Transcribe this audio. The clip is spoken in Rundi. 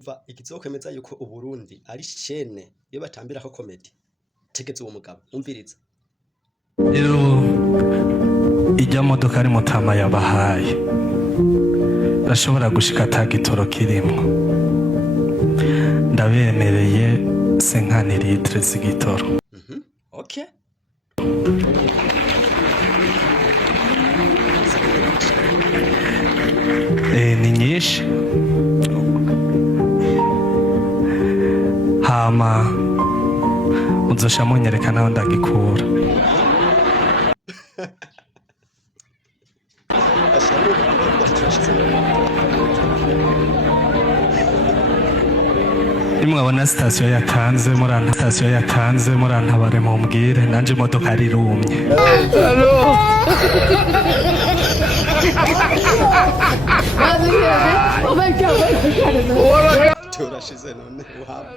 Umva ikizokwemeza yuko Uburundi ari shene iyo batambirako comedy. Tegetse uwo mugabo umviriza. Rero ijya modoka ari mutama yabahaye rashobora gushika atagitoro kirimwo, ndabemereye 50 litre z'igitoro. Okay. Ni nyinshi hama uzosha munyereka naho ndagikura. Nimwabona sitasiyo yatanze murantabare mumbwire nanje imodoka rirumye. Turashize none uhabwa.